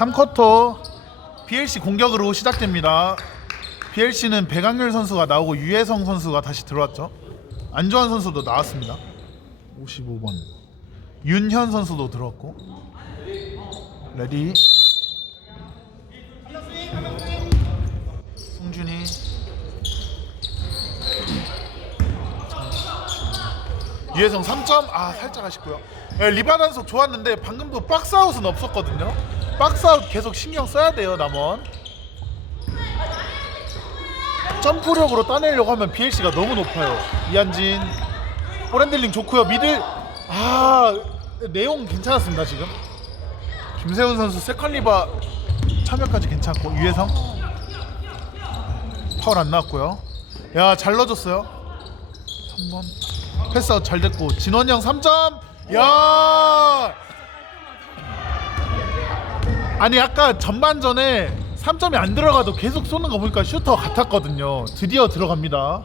3쿼터 BLC 공격으로 시작됩니다. BLC는 배강렬 선수가 나오고 유혜성 선수가 다시 들어왔죠. 안주환 선수도 나왔습니다. 55번. 윤현 선수도 들어왔고. 레디. 송준이 유혜성 3점. 아 살짝 아쉽고요. 네, 리바단속 좋았는데 방금도 박스아웃은 없었거든요 박스아웃 계속 신경 써야 돼요 남원. 점프력으로 따내려고 하면 BLC가 너무 높아요. 이한진. 볼핸들링 좋고요. 미들. 아 내용 괜찮았습니다 지금. 김세훈 선수 세컨리바 참여까지 괜찮고 유혜성. 파울 안 나왔고요. 야 잘 넣어줬어요. 3번. 패스아웃 잘 됐고 진원영 3점. 야 아니 아까 전반전에 3점이 안 들어가도 계속 쏘는 거 보니까 슈터 같았거든요. 드디어 들어갑니다.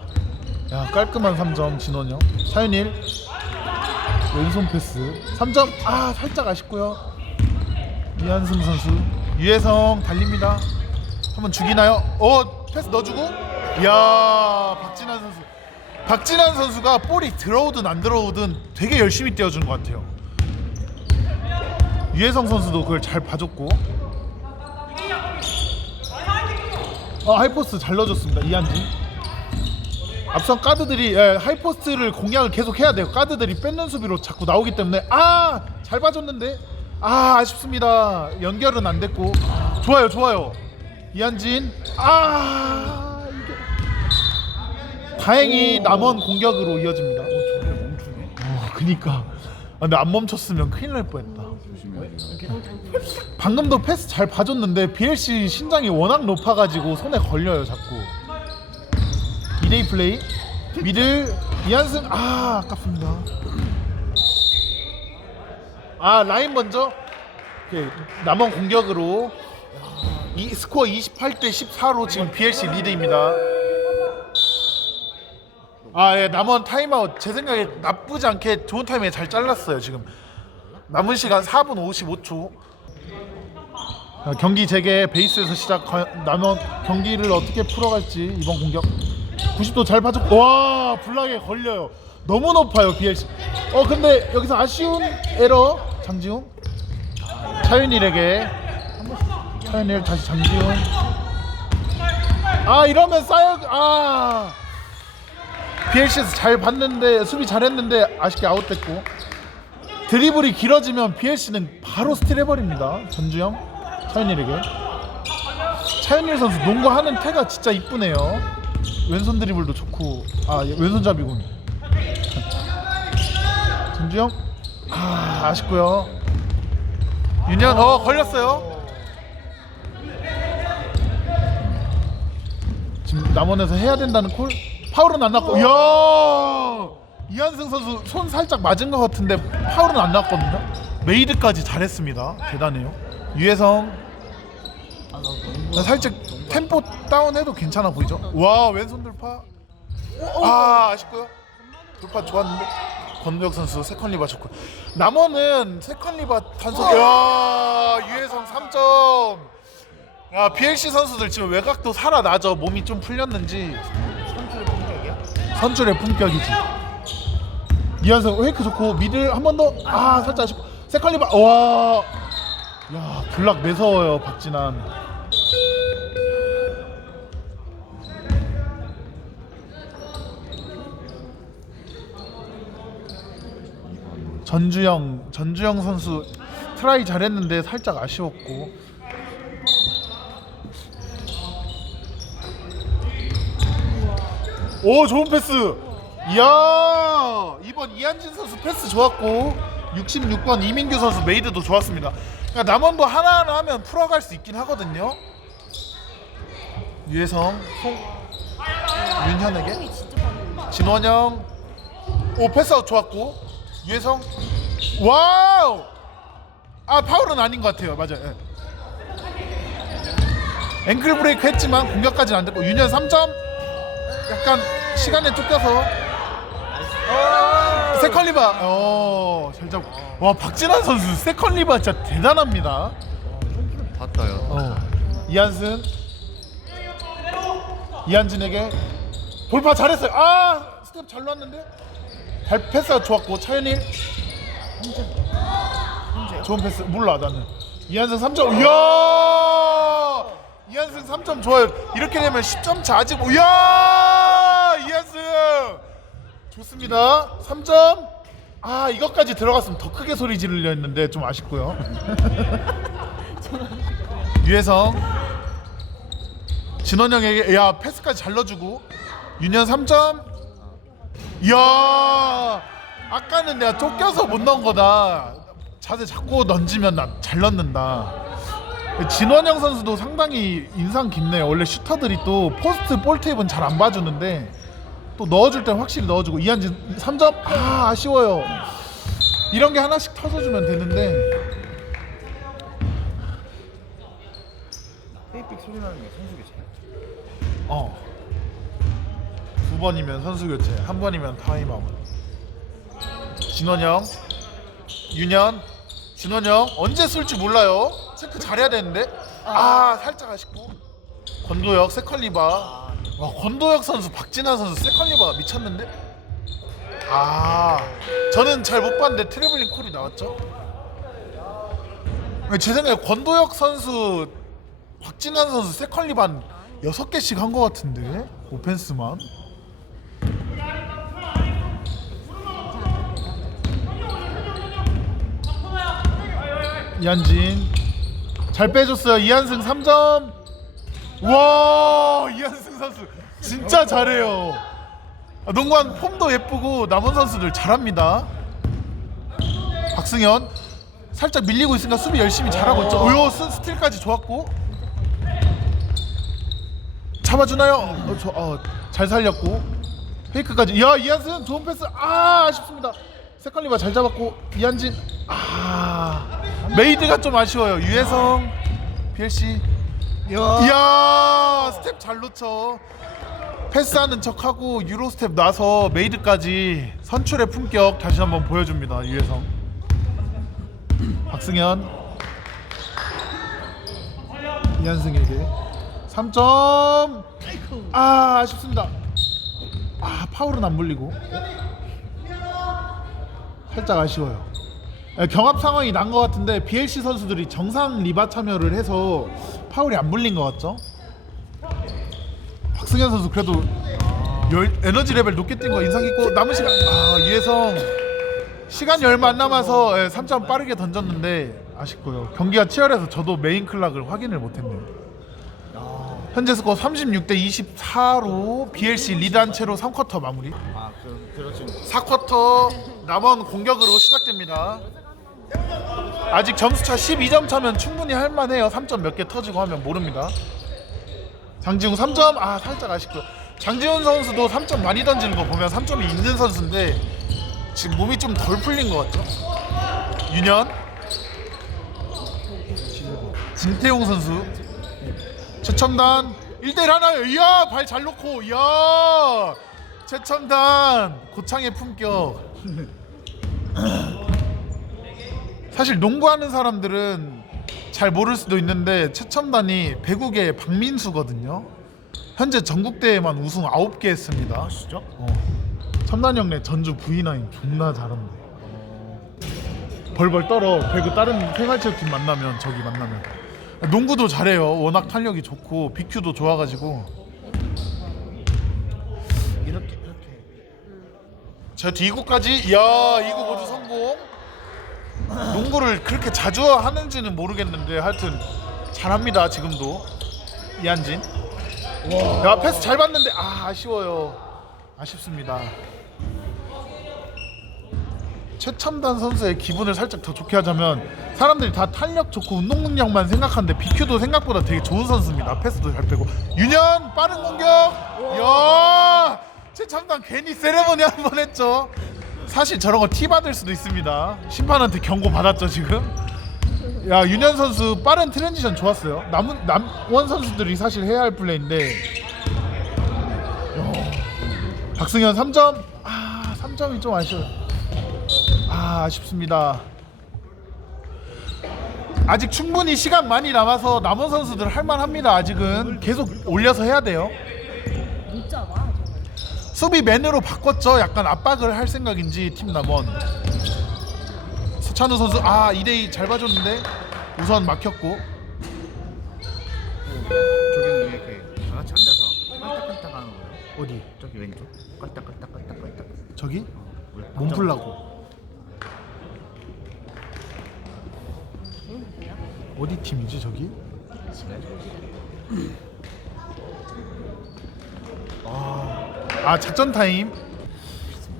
야 깔끔한 3점 진원영. 차윤일. 왼손 패스. 3점. 아 살짝 아쉽고요. 이한승 선수. 유혜성 달립니다. 한번 죽이나요? 어 패스 넣어주고. 이야 박진환 선수. 박진환 선수가 볼이 들어오든 안 들어오든 되게 열심히 뛰어주는 것 같아요 유혜성 선수도 그걸 잘 봐줬고. 어, 하이포스트 잘 넣어줬습니다 이한진. 앞선 가드들이 예, 하이포스트를 공략을 계속 해야 돼요. 가드들이 뺏는 수비로 자꾸 나오기 때문에. 아 잘 봐줬는데? 아 아쉽습니다. 연결은 안 됐고. 좋아요 좋아요. 이한진. 아 이게. 다행히 남원 공격으로 이어집니다. 어, 그니까. 아, 근데 안 멈췄으면 큰일 날 뻔했다 방금도 패스 잘 봐줬는데 BLC 신장이 워낙 높아가지고 손에 걸려요 자꾸. 2대2 플레이. 미들 이한승. 아 아깝습니다. 아 라인 먼저. 남원 공격으로. 이 스코어 28대 14로 지금 BLC 리드입니다. 아예 남원 타임아웃. 제 생각에 나쁘지 않게 좋은 타이밍에 잘 잘랐어요 지금 남은 시간 4분 55초. 아, 경기 재개 베이스에서 시작. 과- 남원 경기를 어떻게 풀어갈지 이번 공격. 90도 잘 봐줬고 와 블락에 걸려요. 너무 높아요 BLC 어 근데 여기서 아쉬운 에러 장지훈? 차윤일에게. 차윤일 다시 장지훈. 아 이러면 쌓여 아. BLC에서 잘 봤는데 수비 잘했는데 아쉽게 아웃됐고 드리블이 길어지면 BLC는 바로 스틸 해버립니다. 전주영 차윤일에게. 차윤일 선수 농구하는 태가 진짜 이쁘네요. 왼손 드리블도 좋고 아 예, 왼손잡이군. 전주영 아 아쉽고요. 윤현 어 걸렸어요. 지금 남원에서 해야 된다는 콜? 파울은 안 났고 이야 이한승 선수 손 살짝 맞은 것 같은데 파울은 안 났거든요. 메이드까지 잘했습니다. 대단해요. 유혜성. 나 살짝 템포 다운해도 괜찮아 보이죠? 와 왼손 돌파. 아 아쉽고요. 돌파 좋았는데. 권도혁 선수 세컨 리바 좋고 남원은 세컨 리바 단속. 야 유혜성 3점. 야 BLC 선수들 지금 외곽도 살아나죠? 몸이 좀 풀렸는지. 선수의 공격이야? 선출의 품격이지 이한성 웨이크 좋고 미들 한 번 더 아 살짝 아쉽고 세컨 리바 와 야 블락 매서워요 박진환. 전주영 전주영 선수 트라이 잘했는데 살짝 아쉬웠고. 오 좋은 패스. 이야 이한진 선수 패스 좋았고 66번 이민규 선수 메이드도 좋았습니다. 그러니까 남원도 하나하나 하면 풀어갈 수 있긴 하거든요. 유혜성 송 윤현에게. 진원영. 오 패스아웃 좋았고 유혜성. 와우! 아 파울은 아닌 것 같아요. 맞아요. 예. 앵클 브레이크 했지만 공격까지는 안 됐고 윤현 3점. 약간 시간에 쫓겨서 세컨 리바 어 잘 잡고. 와 박진환 선수 세컨 리바 진짜 대단합니다. 봤어요. 어. 이한승 이한진에게 돌파 잘했어요. 아 스텝 잘 놨는데? 발 패스가 좋았고 차현일? 좋은 패스. 몰라 나는. 이한승 3점. 이야! 이한승 3점 좋아요. 이렇게 되면 10점 차 아직 이야! 이한승 좋습니다. 3점. 아 이것까지 들어갔으면 더 크게 소리 지르려 했는데 좀 아쉽고요. 유혜성. 진원영에게 야 패스까지 잘 넣어주고. 윤현 3점. 이야 아까는 내가 쫓겨서 못 넣은 거다. 자세 잡고 던지면 나 잘 넣는다. 진원영 선수도 상당히 인상 깊네요. 원래 슈터들이 또 포스트 볼 테이프는 잘 안 봐주는데 또 넣어줄 땐 확실히 넣어주고 이한진 3점 아 아쉬워요 이런 게 하나씩 터져주면 되는데 페이픽 소리 나는 게 선수 교체. 어. 두 번이면 선수 교체, 한 번이면 타임아웃. 진원영, 윤현, 진원영 언제 쏠지 몰라요. 체크 잘해야 되는데. 아 살짝 아쉽고. 권도혁, 세컬리바. 와 권도혁 선수, 박진환 선수, 세컬리바가 미쳤는데. 아 저는 잘 못 봤는데 트래블링 콜이 나왔죠. 제 생각에 권도혁 선수 박진환 선수 세컨리반 6개씩 한 것 같은데 오펜스만 이한진 잘 빼줬어요 이한승 3점 와 이한승 선수 진짜 잘해요 아, 농구한 폼도 예쁘고 남은 선수들 잘합니다 박승현 살짝 밀리고 있으니까 수비 열심히 잘하고 있죠. 오요 스- 스틸까지 좋았고 잡아주나요? 어, 저, 어, 잘 살렸고 페이크까지. 야 이한승 좋은 패스. 아 아쉽습니다. 세컨리바 잘 잡았고 이한진 아 메이드가 좀 아쉬워요. 유혜성 BLC 이야 스텝 잘 놓쳐. 패스하는 척하고 유로 스텝 놔서 메이드까지 선출의 품격 다시 한번 보여줍니다. 유혜성. 박승현 이한승에게 3점 아 아쉽습니다 아 파울은 안 물리고 살짝 아쉬워요 예, 경합 상황이 난 것 같은데 BLC 선수들이 정상 리바 참여를 해서 파울이 안 물린 것 같죠 박승현 선수 그래도 열- 에너지 레벨 높게 뛴 거 인상 깊고 남은 시간 아 유혜성 시간이 얼마 안 남아서 예, 3점 빠르게 던졌는데 아쉽고요. 경기가 치열해서 저도 메인 클락을 확인을 못했네요. 현재 스코어 36대 24로 BLC 리드한 채로 3쿼터 마무리. 아, 그 그렇죠. 4쿼터 남은 공격으로 시작됩니다. 아직 점수차 12점 차면 충분히 할만해요. 3점 몇 개 터지고 하면 모릅니다. 장지훈 3점. 아 살짝 아쉽고 장지훈 선수도 3점 많이 던지는 거 보면 3점이 있는 선수인데 지금 몸이 좀 덜 풀린 것 같죠? 윤현? 진태용 선수. 최첨단. 1대1 하나요? 이야 발 잘 놓고. 이야 최첨단. 고창의 품격 사실 농구하는 사람들은 잘 모를 수도 있는데 최첨단이 배국의 박민수거든요. 현재 전국대회만 우승 9개 했습니다. 진짜? 어. 첨단 형네 전주 V9 존나 잘한대. 벌벌 떨어. 배구 다른 생활체육팀 만나면 저기 만나면. 농구도 잘해요. 워낙 탄력이 좋고 BQ도 좋아가지고. 이렇게 이렇게. 저 뒤구까지. 이야 이구 모두 성공 농구를 그렇게 자주 하는지는 모르겠는데 하여튼 잘합니다 지금도. 이한진. 야 패스 잘 봤는데 아 아쉬워요. 아쉽습니다. 최첨단 선수의 기분을 살짝 더 좋게 하자면 사람들이 다 탄력 좋고 운동 능력만 생각하는데 BQ도 생각보다 되게 좋은 선수입니다. 패스도 잘 빼고. 윤현 빠른 공격! 야! 최첨단 괜히 세레머니 한 번 했죠 사실 저런 거 티 받을 수도 있습니다. 심판한테 경고 받았죠 지금? 야 윤현 선수 빠른 트랜지션 좋았어요. 남은 남원 선수들이 사실 해야 할 플레이인데. 야, 박승현 3점. 아 3점이 좀 아쉬워요 아 아쉽습니다. 아직 충분히 시간 많이 남아서 남은 선수들 할만합니다. 아직은. 계속 올려서 해야 돼요. 못 잡아. 수비 맨으로 바꿨죠. 약간 압박을 할 생각인지 팀 남원. 서찬우 선수 아 2대2 잘 봐줬는데 우선 막혔고 저기 왜 이렇게 다 같이 앉아서 깔딱깔딱 하는 거예요? 어디 저기 왼쪽 깔딱깔딱 깔딱깔딱 저기 왜몸 깜짝- 풀라고 여기 뭐야? 어디 팀이지 저기? 아, 아 작전 타임.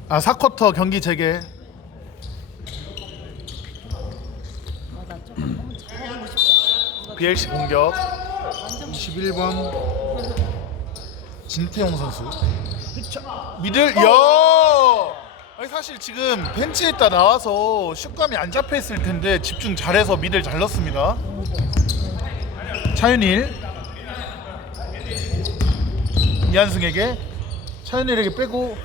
아 4쿼터 경기 재개. 싶다. BLC 공격 완전 21번 진태용 선수. 미들 야. 아니 사실 지금 벤치에 있다 나와서 슛감이 안 잡혀 있을 텐데 집중 잘해서 미들 잘 넣습니다. 차윤일 이한승에게 차윤일에게 빼고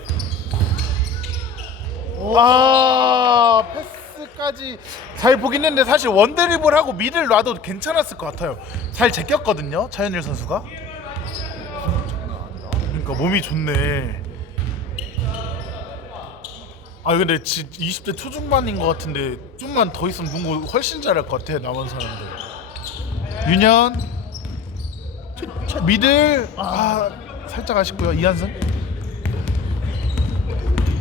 아 패스까지 잘 보긴 했는데 사실 원드리블 하고 미들 놔도 괜찮았을 것 같아요. 잘 제꼈거든요 차윤일 선수가. 그러니까 몸이 좋네. 아 근데 지, 20대 초중반인 것 같은데 좀만 더 있으면 농구 훨씬 잘할 것 같아 남은 사람들. 윤현 미들 아 살짝 아쉽고요 이한승.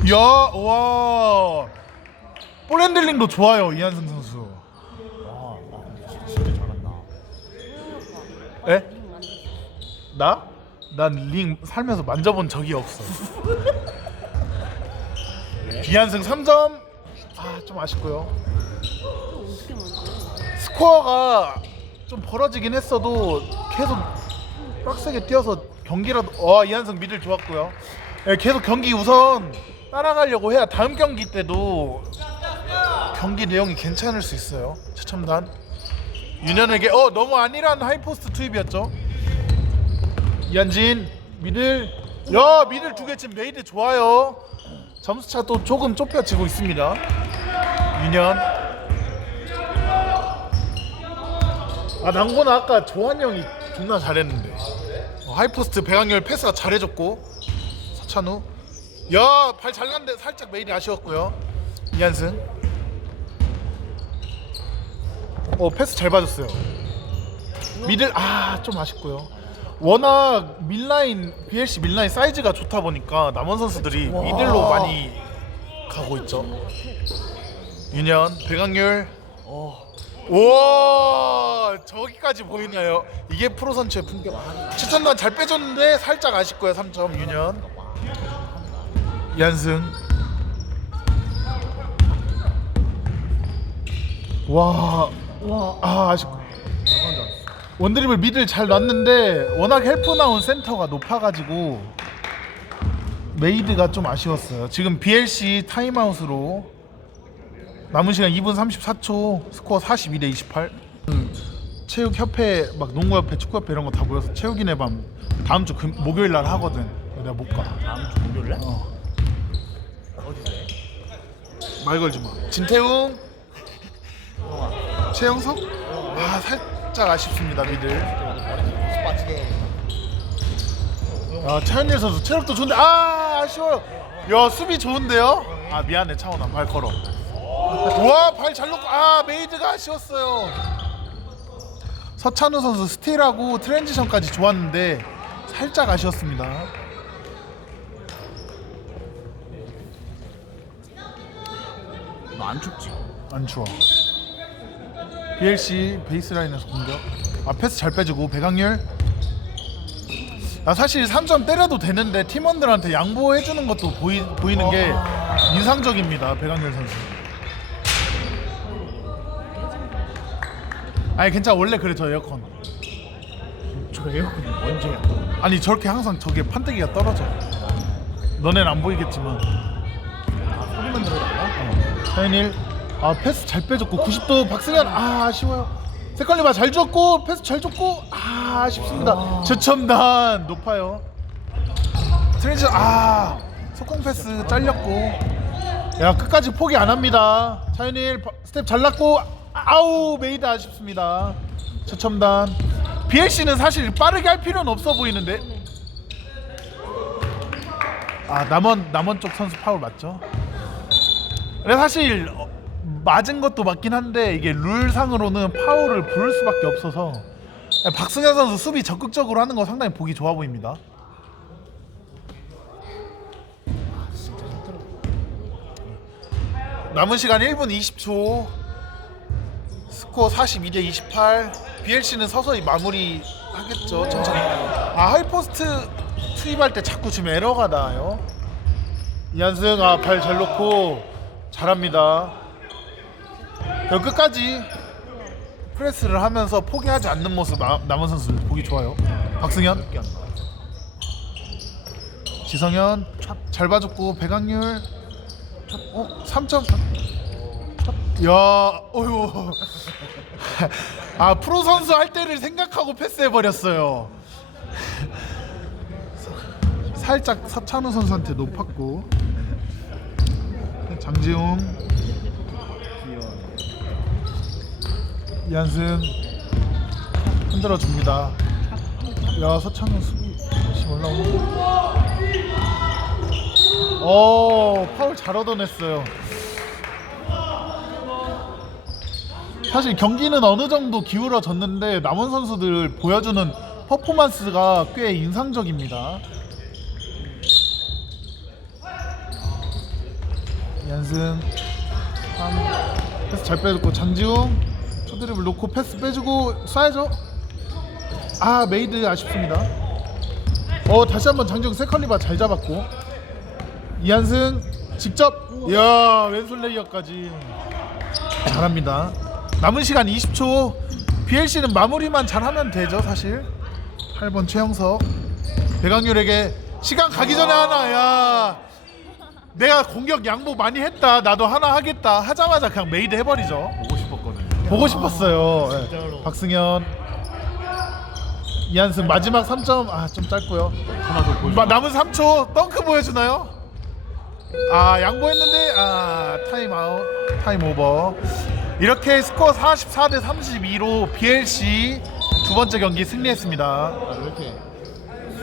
야 와 볼 핸들링도 좋아요 이한승 선수. 와, 아, 근데 진짜 잘한다 에? 나? 난 링 살면서 만져본 적이 없어. 비한승 3점. 아, 좀 아쉽고요. 스코어가 좀 벌어지긴 했어도 계속 빡세게 뛰어서 경기라도 와 이한승 미들 좋았고요. 예, 계속 경기 우선 따라가려고 해야 다음 경기 때도 경기 내용이 괜찮을 수 있어요. 최첨단 윤현에게 어 너무 아니란 하이포스트 투입이었죠. 이한진 미들 야 미들 두 개 지금 메이드 좋아요. 점수 차도 조금 좁혀지고 있습니다. 윤현 아 남고는 아까 조한 형이 존나 잘했는데 어, 하이포스트 배강렬 패스가 잘해줬고 서찬우 야 발잘 났는데 살짝 메일이 아쉬웠고요 이한승 어 패스 잘 봐줬어요 미들 아 좀 아쉽고요 워낙 밀라인 BLC 밀라인 사이즈가 좋다 보니까 남원 선수들이 미들로 많이 가고 있죠 윤현 배강렬 우와 저기까지 보이나요? 이게 프로 선수의 품격. 추천단 잘 빼줬는데 살짝 아쉽고요. 3점 윤현. 연승. 와, 와, 아 아쉽고. 원드립을 미들 잘 놨는데 워낙 헬프 나온 센터가 높아가지고 메이드가 좀 아쉬웠어요. 지금 BLC 타임아웃으로 남은 시간 2분 34초 스코어 42 대 28 음, 체육협회 막 농구협회 축구협회 이런 거 다 모여서 체육인의 밤 다음 주 금, 목요일 날 하거든 내가 못 가 다음 주 목요일에? 어. 어디서 해? 말 걸지 마. 진태웅? 최영석? 아 살짝 아쉽습니다 미들. 스파츠게 아 차현일 선수 체력도 좋은데 아 아쉬워요. 야 수비 좋은데요? 아 미안해 차원아. 발 걸어. 우와 발 잘 놓고 아 메이드가 아쉬웠어요. 서찬우 선수 스틸하고 트랜지션까지 좋았는데 살짝 아쉬웠습니다 너 안 춥지? 안 추워. BLC 베이스라인에서 공격. 아 패스 잘 빼주고 배강렬. 아 사실 3점 때려도 되는데 팀원들한테 양보해 주는 것도 보이, 보이는 게 인상적입니다 배강렬 선수. 아니 괜찮아. 원래 그래 저 에어컨. 저 에어컨이 언제야? 아니 저렇게 항상 저게 판때기가 떨어져. 너넨 안 보이겠지만. 아 소리만 들어 차현일 아 패스 잘 빼줬고 90도 박승현 아 아쉬워요 세컨리바 잘 줬고 패스 잘 줬고 아 아쉽습니다 최첨단 높아요 트렌즈 아 속공 패스 잘렸고 야 끝까지 포기 안 합니다 차현일 바- 스텝 잘 났고 아우 메이드 아쉽습니다. 최첨단. BLC는 사실 빠르게 할 필요는 없어 보이는데. 아 남원 남원 쪽 선수 파울 맞죠? 근데 사실 어, 맞은 것도 맞긴 한데 이게 룰상으로는 파울을 부를 수밖에 없어서 박승현 선수 수비 적극적으로 하는 거 상당히 보기 좋아 보입니다. 남은 시간 1분 20초. 스코어 42 대 28. BLC는 서서히 마무리 하겠죠. 천천히. 아 하이포스트 투입할 때 자꾸 지금 에러가 나요. 이한승 아발 잘 놓고 잘합니다. 여 끝까지 프레스를 하면서 포기하지 않는 모습 나- 남은 선수 보기 좋아요. 박승현, 지성현 잘 봐줬고 배강률 어 3점 야 어휴 아 프로 선수 할 때를 생각하고 패스해 버렸어요. 살짝 사찬우 선수한테 높았고 장지웅 이한승 흔들어 줍니다. 야 서찬우 수비 다시 올라오는 어 파울 잘 얻어냈어요. 사실 경기는 어느 정도 기울어졌는데 남은 선수들 보여주는 퍼포먼스가 꽤 인상적입니다. 연승 패스 잘 빼줬고 장지웅 초드립을 놓고 패스 빼주고 쏴야죠. 아 메이드 아쉽습니다. 어 다시 한번 장지웅 세컨리바 잘 잡았고 이한승 직접 이야 왼손 레이어까지 잘합니다. 남은 시간 20초. BLC는 마무리만 잘하면 되죠, 사실. 8번 최영석. 배강률에게 시간 가기 전에 하나. 야. 내가 공격 양보 많이 했다. 나도 하나 하겠다. 하자마자 그냥 메이드 해버리죠. 보고 싶었거든요. 보고 싶었어요. 예. 박승현. 이한승 마지막 3점 아 좀 짧고요. 하나 더 보여줘. 마- 남은 3초 덩크 보여주나요? 아 양보했는데 아 타임 아웃 타임 오버 이렇게 스코어 44 대 32로 BLC 두 번째 경기 승리했습니다. 아, 왜 이렇게